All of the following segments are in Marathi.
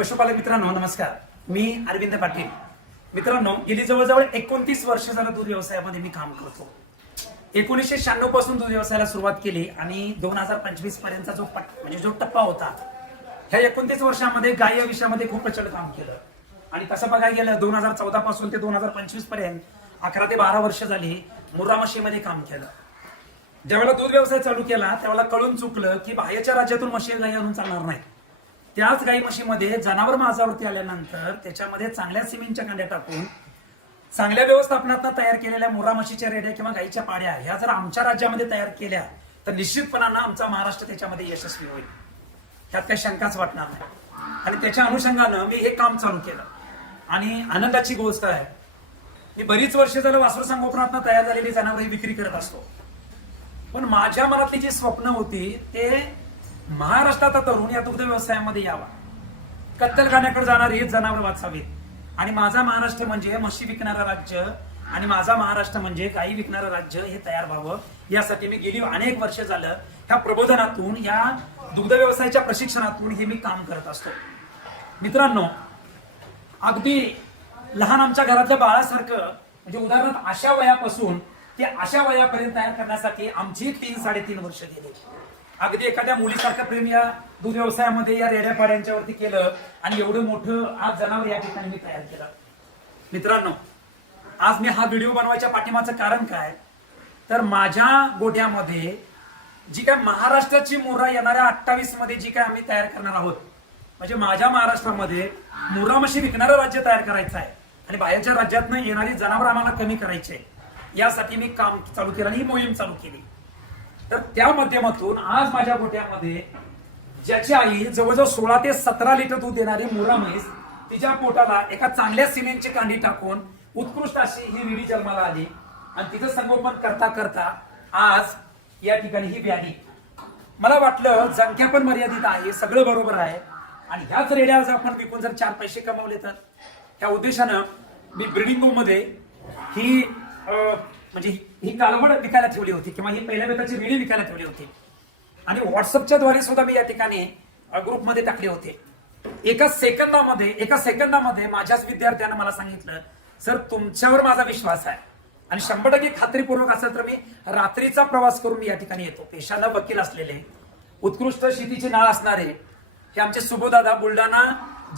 पशुपालक मित्रांनो नमस्कार. मी अरविंद पाटील. मित्रांनो, गेली जवळजवळ 29 वर्ष झालं दूध व्यवसायामध्ये मी काम करतो. 1996 पासून दूध व्यवसायाला सुरुवात केली आणि 2025 पर्यंतचा जो टप्पा होता, ह्या 29 वर्षामध्ये गाय या विषयामध्ये खूप प्रचंड काम केलं. आणि तसं बघायला गेलं 2014 पासून ते 2025 पर्यंत 11 ते 12 वर्ष झाली मुर्रा म्हशीमध्ये काम केलं. ज्यावेळेला दूध व्यवसाय चालू केला त्यावेळेला कळून चुकलं की बाहेरच्या राज्यातून म्हशी गाई आणून चालणार नाही. त्याच गाई म्हशीमध्ये जनावर माझ्यावरती आल्यानंतर त्याच्यामध्ये चांगल्या सिमेंटच्या कांड्या टाकून चांगल्या व्यवस्थापनात तयार केलेल्या मुर्रा म्हशीच्या रेड्या किंवा गाईच्या पाड्या ह्या जर आमच्या राज्यामध्ये तयार केल्या तर निश्चितपणानं आमचा महाराष्ट्र त्याच्यामध्ये यशस्वी होईल, त्यात काही शंकाच वाटणार नाही. आणि त्याच्या अनुषंगानं मी हे काम चालू केलं. आणि आनंदाची गोष्ट आहे, मी बरीच वर्ष झालं वासरू संगोपनात तयार झालेली जनावर विक्री करत असतो. पण माझ्या मनातली जी स्वप्न होती ते महाराष्ट्राचा तरुण या दुग्ध व्यवसायामध्ये यावा, कत्तलखान्याकडे जाणार हेच जनावर वाचावेत आणि माझा महाराष्ट्र म्हणजे म्हशी विकणारं राज्य आणि माझा महाराष्ट्र म्हणजे गाई विकणारं राज्य हे तयार व्हावं, यासाठी मी गेली अनेक वर्ष झालं ह्या प्रबोधनातून या दुग्ध व्यवसायाच्या प्रशिक्षणातून हे मी काम करत असतो. मित्रांनो, अगदी लहान आमच्या घरातल्या बाळासारखं म्हणजे उदाहरणार्थ अशा वयापासून ते अशा वयापर्यंत तयार करण्यासाठी आमची 3-3.5 वर्ष गेली. अगदी एखाद्या मुलीसारखं प्रेम या दूध व्यवसायामध्ये या रेड्या पाड्यांच्यावरती केलं आणि एवढं मोठं आज जनावर या ठिकाणी मी तयार केलं. मित्रांनो, आज मी हा व्हिडिओ बनवायच्या पाठीमागचं कारण काय, तर माझ्या गोठ्यामध्ये जी काय महाराष्ट्राची मुर्रा येणाऱ्या 28 मध्ये जी काय आम्ही तयार करणार आहोत, म्हणजे माझ्या महाराष्ट्रामध्ये मुर्रा म्हशी विकणारं राज्य तयार करायचं आहे आणि बाहेरच्या राज्यातनं येणारी जनावर आम्हाला कमी करायचे, यासाठी मी काम चालू केलं आणि ही मोहीम चालू केली. तर त्या माध्यमातून आज माझ्या गोठ्यामध्ये ज्याची आई जवळजवळ 16 ते 17 लिटर दूध देणारी मुर्रा म्हैस, तिच्या पोटाला एका चांगल्या सिमेंटची कांडी टाकून उत्कृष्ट अशी ही रेडी जन्माला आली आणि तिचं संगोपन करता करता आज या ठिकाणी ही व्याधी. मला वाटलं संख्या पण मर्यादित आहे, सगळं बरोबर आहे आणि ह्याच रेड्या जर आपण विकून जर 4 पैसे कमावले तर त्या उद्देशानं मी ब्रीडिंग मध्ये ही म्हणजे ही कालवड विकायला ठेवली होती किंवा ही पहिल्या बेताची रेडी विकायला ठेवली होती आणि व्हॉट्सअपच्या द्वारे सुद्धा मी या ठिकाणी ग्रुपमध्ये टाकले होते. एका सेकंदामध्ये माझ्याच विद्यार्थ्यांना मला सांगितलं, सर तुमच्यावर माझा विश्वास आहे आणि 100% खात्रीपूर्वक असेल तर मी रात्रीचा प्रवास करून या ठिकाणी येतो. पेशानं वकील असलेले उत्कृष्ट शेतीची नाळ असणारे हे आमचे सुबोदादा बुलढाणा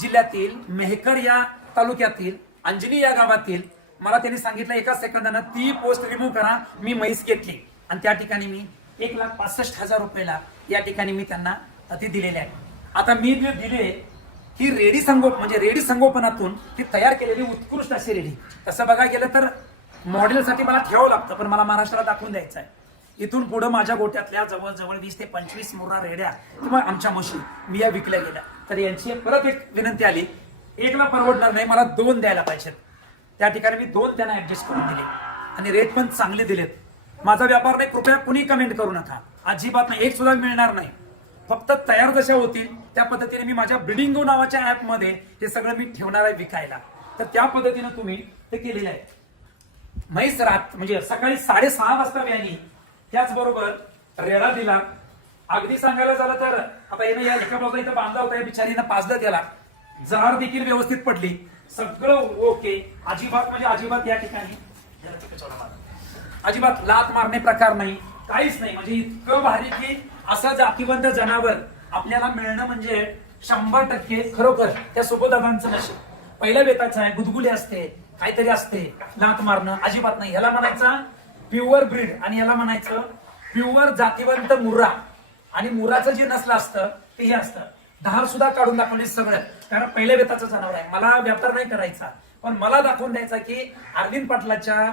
जिल्ह्यातील मेहकर या तालुक्यातील अंजनी या गावातील, मला त्यांनी सांगितलं एका सेकंदानं ती पोस्ट रिमूव्ह करा, मी म्हैस घेतली आणि त्या ठिकाणी मी 1,65,000 रुपयाला या ठिकाणी मी त्यांना ती दिलेले आहे. आता मी जे दिले ही रेडी संगोपनातून ती तयार केलेली उत्कृष्ट अशी रेडी. तसं बघायला गेलं तर मॉडेलसाठी मला ठेवावं लागतं, पण मला महाराष्ट्राला दाखवून द्यायचं आहे. इथून पुढे माझ्या गोट्यातल्या जवळजवळ 20 ते 25 मुर्रा रेड्या किंवा आमच्या म्हशी मी या विकल्या गेल्या. तर यांची परत एक विनंती आली, एकला परवडणार नाही, मला 2 द्यायला पाहिजेत. त्या ठिकाणी मी 2 त्यांना ऍडजस्ट करून दिले आणि रेट पण चांगले दिलेत. माझा व्यापार नाही, कृपया कुणी कमेंट करू नका, अजिबात नाही, एक सुद्धा मिळणार नाही. फक्त तयार जशा होतील त्या पद्धतीने मी माझ्या ब्रीडिंग नावाच्या ऍप मध्ये हे सगळं मी ठेवणार आहे विकायला. तर त्या पद्धतीने तुम्ही ते केलेले आहे. म्हैस म्हणजे सकाळी 6:30 वाजता व्याली, त्याचबरोबर रेडा दिला. अगदी सांगायला झालं तर आता येणं या एका बाजूला इथं बांधला होता, या बिचारीनं पाजलं त्याला, जार देखील व्यवस्थित पडली, सगळं ओके. अजिबात या ठिकाणी अजिबात लात मारणे प्रकार नाही, काहीच नाही. म्हणजे इतकं भारी की असं जातीवंत जनावर आपल्याला मिळणं म्हणजे 100% खरोखर त्या सुबोदादांचं नशीब. पहिल्या बेताचं आहे, गुदगुली असते, काहीतरी असते, लात मारणं अजिबात नाही. ह्याला म्हणायचा प्युअर ब्रीड आणि ह्याला म्हणायचं प्युअर जातीवंत मुर्रा. आणि मुर्राचं जे नसलं असतं ते हे असतं. धार सुद्धा काढून दाखवली सगळं, कारण पहिल्या बेताचं जनावर आहे. मला व्यापार नाही करायचा, पण मला दाखवून द्यायचा की अरविंद पाटलाच्या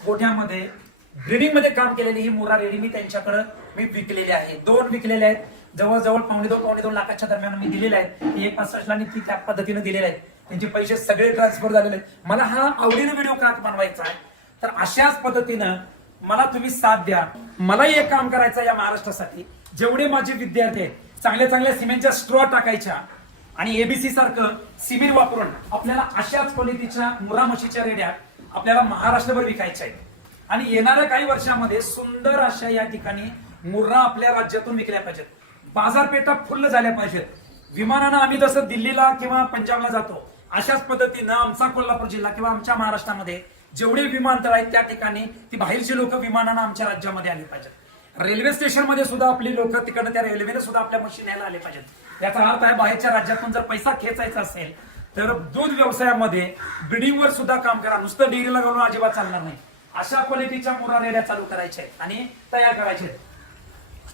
गोठ्यामध्ये ब्रीडिंग मध्ये काम केलेली ही मुर्रा रेडी मी त्यांच्याकडे मी विकलेली आहे. 2 विकलेले आहेत, जवळजवळ $2.5 लाखाच्या दरम्यान मी दिलेले आहेत. 1.65 लाखांनी ती त्या पद्धतीने दिलेले आहेत. त्यांचे पैसे सगळे ट्रान्सफर झालेले आहेत. मला हा आवडीने व्हिडिओ का बनवायचा आहे, तर अशाच पद्धतीनं मला तुम्ही साथ द्या. मलाही एक काम करायचं या महाराष्ट्रासाठी. जेवढे माझे विद्यार्थी आहेत, चांगल्या सिमेंटच्या स्ट्रॉ टाकायच्या आणि एबीसी सारखं सिमेंट वापरून आपल्याला अशाच क्वालिटीच्या मुर्रा म्हशीच्या रेड्या आपल्याला महाराष्ट्रभर विकायच्या आहेत. आणि येणाऱ्या काही वर्षामध्ये सुंदर अशा या ठिकाणी मुर्रा आपल्या राज्यातून विकल्या पाहिजेत. बाजारपेठा फुल्ल झाल्या पाहिजेत. विमानानं आम्ही जसं दिल्लीला किंवा पंजाबला जातो अशाच पद्धतीनं आमचा कोल्हापूर जिल्हा किंवा आमच्या महाराष्ट्रामध्ये जेवढे विमानतळ आहेत त्या ठिकाणी ती बाहेरची लोक विमानानं आमच्या राज्यामध्ये आली पाहिजेत. रेल्वे स्टेशन मध्ये सुद्धा आपली लोक तिकडनं त्या रेल्वेने सुद्धा आपल्या मशीन यायला आले पाहिजेत. याचा अर्थ आहे बाहेरच्या राज्यातून जर पैसा खेचायचा असेल तर दूध व्यवसायामध्ये ब्रीडिंगवर सुद्धा काम करा. नुसतं डेअरीला घालून अजिबात चालणार नाही. अशा क्वालिटीच्या मुरा रेड्या चालू करायच्या आहेत आणि तयार करायचे आहेत.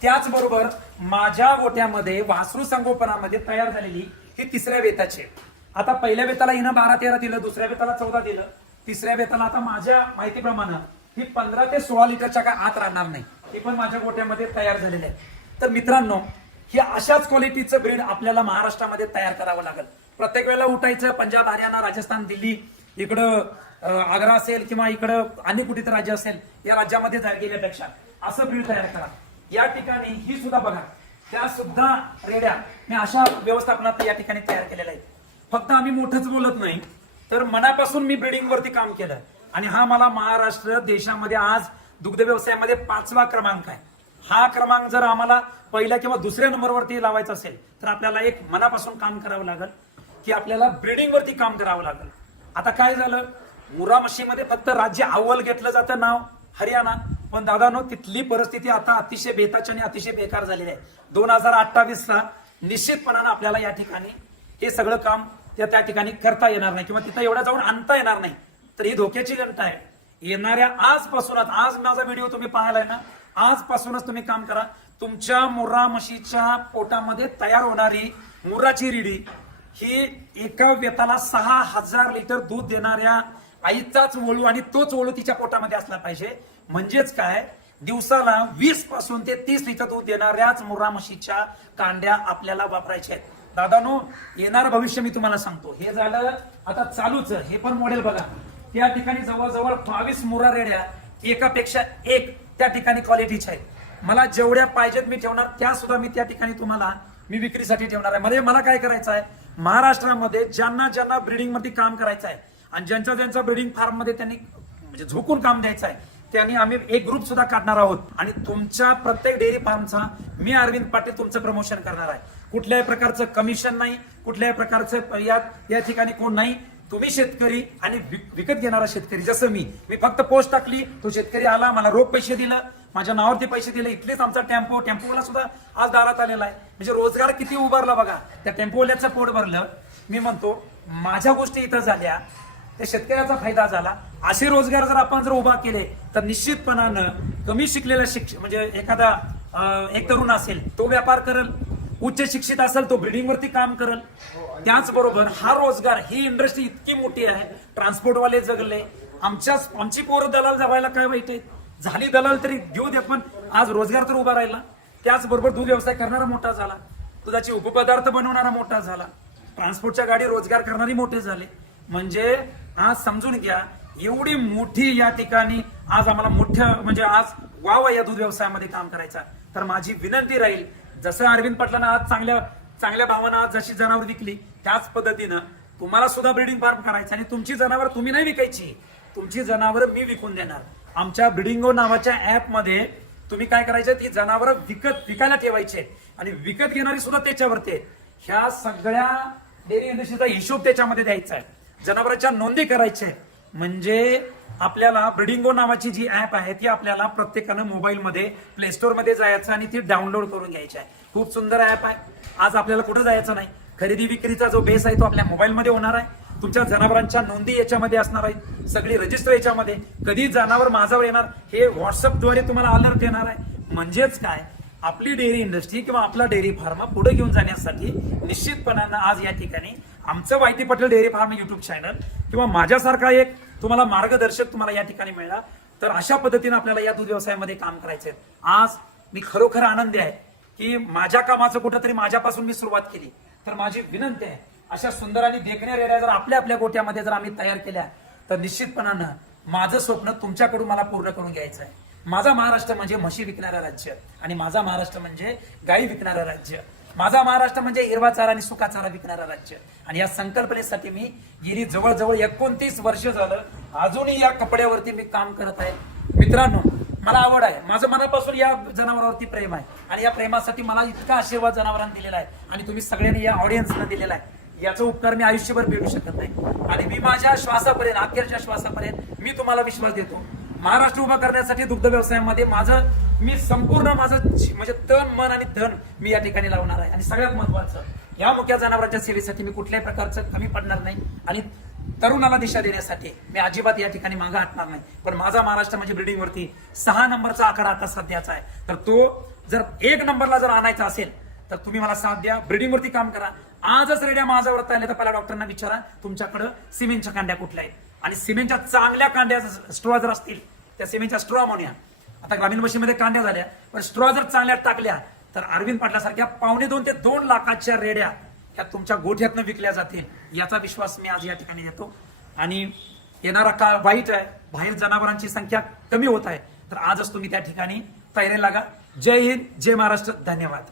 त्याचबरोबर माझ्या गोट्यामध्ये वासरू संगोपनामध्ये तयार झालेली ही तिसऱ्या वेताची आहे. आता पहिल्या वेताला हिनं 12-13 दिलं, दुसऱ्या वेताला 14 दिलं, तिसऱ्या वेताला आता माझ्या माहितीप्रमाणे ही 15 ते 16 लिटरच्या काय आत राहणार नाही. ही पण माझ्या गोट्यामध्ये तयार झालेली आहे. तर मित्रांनो, ही अशाच क्वालिटीचं ब्रीड आपल्याला महाराष्ट्रामध्ये तयार करावं लागेल. प्रत्येक वेळेला उठायचं पंजाब, हरियाणा, राजस्थान, दिल्ली, इकडं आग्रा असेल किंवा इकडं आणि कुठेतरी राज्य असेल या राज्यामध्ये गेल्यापेक्षा असं ब्रीड तयार करा. या ठिकाणी ही सुद्धा बघा, त्या सुद्धा रेड्या मी अशा व्यवस्थापनात या ठिकाणी तयार केलेल्या आहेत. फक्त आम्ही मोठंच बोलत नाही तर मनापासून मी ब्रीडिंग वरती काम केलं आणि हा मला महाराष्ट्र देशामध्ये आज दुग्ध व्यवसायामध्ये 5वा क्रमांक आहे. हा क्रमांक जर आम्हाला पहिल्या किंवा दुसऱ्या नंबरवरती लावायचा असेल तर आपल्याला एक मनापासून काम करावं लागेल की आपल्याला ब्रीडिंग वरती काम करावं लागेल. आता काय झालं, मुरा मशीमध्ये फक्त राज्य अव्वल घेतलं जातं नाव हरियाणा, पण दादानो तिथली परिस्थिती आता अतिशय बेताची आणि अतिशय बेकार झालेली आहे. 2028ला निश्चितपणानं आपल्याला या ठिकाणी हे सगळं काम त्या ठिकाणी करता येणार नाही किंवा तिथं एवढ्या जाऊन आणता येणार नाही. तर ही धोक्याची घंटा आहे. येणाऱ्या आजपासूनच, आज माझा व्हिडिओ तुम्ही पाहिलाय ना, आजपासूनच तुम्ही काम करा. तुमच्या मुर्रा म्हशीच्या पोटामध्ये तयार होणारी मुर्राची रिडी ही एका वेताला 6000 लिटर दूध देणाऱ्या आईचाच वळू आणि तोच वळू तिच्या पोटामध्ये असला पाहिजे. म्हणजेच काय, दिवसाला 20 पासून ते 30 लिटर दूध देणाऱ्याच मुर्रा म्हशीच्या कांड्या आपल्याला वापरायच्या आहेत. दादानो, येणारं भविष्य मी तुम्हाला सांगतो. हे झालं आता चालूच, हे पण मॉडेल बघा. त्या ठिकाणी जवळजवळ 22 मुर्रा रेड्या एकापेक्षा एक त्या ठिकाणी क्वालिटीच्या आहेत. मला जेवढ्या पाहिजेत मी ठेवणार, त्या सुद्धा मी त्या ठिकाणी तुम्हाला मी विक्रीसाठी ठेवणार आहे. म्हणजे मला काय करायचं आहे, महाराष्ट्रामध्ये ज्यांना ज्यांना ब्रीडिंग मध्ये काम करायचं आहे आणि ज्यांच्या ब्रीडिंग फार्म मध्ये त्यांनी म्हणजे झोकून काम द्यायचं आहे त्यांनी आम्ही एक ग्रुप सुद्धा काढणार आहोत आणि तुमच्या प्रत्येक डेअरी फार्मचा मी अरविंद पाटील तुमचं प्रमोशन करणार आहे. कुठल्याही प्रकारचं कमिशन नाही, कुठल्याही प्रकारचं या ठिकाणी कोण नाही. तुम्ही शेतकरी आणि विकत घेणारा शेतकरी, जसं मी फक्त पोस्ट टाकली, तो शेतकरी आला, मला रोख पैसे दिलं, माझ्या नावावरती पैसे दिले. इथलेच आमचा टेम्पोवाला सुद्धा आज दारात आलेला आहे. म्हणजे रोजगार किती उभारला बघा. त्या टेम्पोवाल्याचं पोट भरलं. मी म्हणतो माझ्या गोष्टी इथं झाल्या, त्या शेतकऱ्याचा फायदा झाला. असे रोजगार जर आपण उभा केले तर निश्चितपणानं कमी शिकलेला म्हणजे एखादा एक तरुण असेल तो व्यापार करेल, उच्च शिक्षित असेल तो ब्रीडिंग वरती काम करेल. त्याचबरोबर हा रोजगार, ही इंडस्ट्री इतकी मोठी आहे, ट्रान्सपोर्टवाले जगले, आमची पोरं दलाल जवायला काय वाईट आहे, झाली दलाल तरी घेऊ द्या, पण आज रोजगार तर उभा राहिला. त्याचबरोबर दूध व्यवसाय करणारा मोठा झाला, दुधाचे उपपदार्थ बनवणारा मोठा झाला, ट्रान्सपोर्टच्या गाडी रोजगार करणारी मोठे झाले. म्हणजे आज समजून घ्या, एवढी मोठी या ठिकाणी आज आम्हाला मोठ्या म्हणजे आज वाव या दूध व्यवसायामध्ये काम करायचा. तर माझी विनंती राहील, जसं अरविंद पाटलांना आज चांगल्या भावानं आज जशी जनावर विकली त्याच पद्धतीनं तुम्हाला सुद्धा ब्रीडिंग फार्म करायचं आणि तुमची जनावर तुम्ही नाही विकायची, तुमची जनावर मी विकून देणार. आमच्या ब्रीडिंगो नावाच्या ऍप मध्ये तुम्ही काय करायचं, ती जनावर विकायला ठेवायचे आणि विकत घेणारी सुद्धा त्याच्यावरती आहे. ह्या सगळ्या डेअरी इंडस्ट्रीचा हिशोब त्याच्यामध्ये द्यायचा आहे, जनावरांच्या नोंदी करायच्या आहेत. म्हणजे आपल्याला ब्रीडिंगो नावाची जी ऍप आहे ती आपल्याला प्रत्येकानं मोबाईलमध्ये प्ले स्टोअर मध्ये जायचं आणि ती डाउनलोड करून घ्यायची आहे. खूप सुंदर ऍप आहे. आज आपल्याला कुठं जायचं नाही, खरेदी विक्रीचा जो बेस आहे तो आपल्या मोबाईलमध्ये होणार आहे. तुमच्या जनावरांच्या नोंदी याच्यामध्ये असणार आहेत, सगळी रजिस्टर याच्यामध्ये. कधी जनावर माझ्यावर येणार हे व्हॉट्सअपद्वारे तुम्हाला अलर्ट येणार आहे. म्हणजेच काय, आपली डेअरी इंडस्ट्री किंवा आपला डेअरी फार्म पुढे घेऊन जाण्यासाठी निश्चितपणानं आज या ठिकाणी आमचं YT Patel dairy farm YouTube channel किंवा माझ्यासारखा एक तुम्हाला मार्गदर्शक तुम्हाला या ठिकाणी मिळाला. तर अशा पद्धतीने आपल्याला या दूध व्यवसायामध्ये काम करायचंय. आज मी खरोखर आनंदी आहे की माझ्या कामाचं कुठंतरी माझ्यापासून मी सुरुवात केली. तर माझी विनंती आहे, अशा सुंदर आणि देखण्या रेड्या जर आपल्या गोट्यामध्ये जर आम्ही तयार केल्या तर निश्चितपणानं माझं स्वप्न तुमच्याकडून मला पूर्ण करून घ्यायचं आहे. माझा महाराष्ट्र म्हणजे म्हशी विकणारं राज्य आणि माझा महाराष्ट्र म्हणजे गायी विकणारं राज्य. माझा महाराष्ट्र म्हणजे हिरवा चारा आणि सुका चारा विकणारा राज्य. आणि या संकल्पनेसाठी मी गेली जवळजवळ 29 वर्ष झालं अजूनही या कपड्यावरती मी काम करत आहे. मित्रांनो, मला आवड आहे, माझं मनापासून या जनावरांवरती प्रेम आहे आणि या प्रेमासाठी मला इतका आशीर्वाद जनावरांना दिलेला आहे आणि तुम्ही सगळ्यांनी या ऑडियन्सला दिलेला आहे, याचा उपकार मी आयुष्यभर फेडू शकत नाही. आणि मी माझ्या श्वासापर्यंत, अखेरच्या श्वासापर्यंत मी तुम्हाला विश्वास देतो, महाराष्ट्र उभा करण्यासाठी दुग्ध व्यवसायामध्ये मी संपूर्ण माझं म्हणजे तन मन आणि धन मी या ठिकाणी लावणार आहे. आणि सगळ्यात महत्वाचं, या मुख्या जनावरांच्या सेवेसाठी मी कुठल्याही प्रकारचं कमी पडणार नाही आणि तरुणाला दिशा देण्यासाठी मी अजिबात या ठिकाणी मागं हटणार नाही. पण माझा महाराष्ट्र म्हणजे ब्रिडिंग वरती 6 नंबरचा आकडा आता सध्याचा आहे, तर तो जर 1 नंबरला जर आणायचा असेल तर तुम्ही मला साथ द्या, ब्रिडिंग वरती काम करा. आजच रेड्या माझ्यावर आले तर पहिला डॉक्टरांना विचारा तुमच्याकडे सिमेंटच्या कांड्या कुठल्या आहेत, आणि सिमेंटच्या चांगल्या कांड्या स्ट्रॉ जर असतील त्या सिमेंटच्या स्ट्रॉ म्हणूया. आता ग्रामीण मशीनमध्ये कांड्या झाल्या, पण स्ट्रॉ जर चांगल्या टाकल्या तर अरविंद पाटलासारख्या 1.5 ते 2 लाखाच्या रेड्या ह्या तुमच्या गोठ्यातनं विकल्या जातील, याचा विश्वास मी आज या ठिकाणी देतो. आणि येणारा काळ वाईट आहे, बाहेर जनावरांची संख्या कमी होत आहे, तर आजच तुम्ही त्या ठिकाणी तयारी लागा. जय हिंद, जय महाराष्ट्र, धन्यवाद.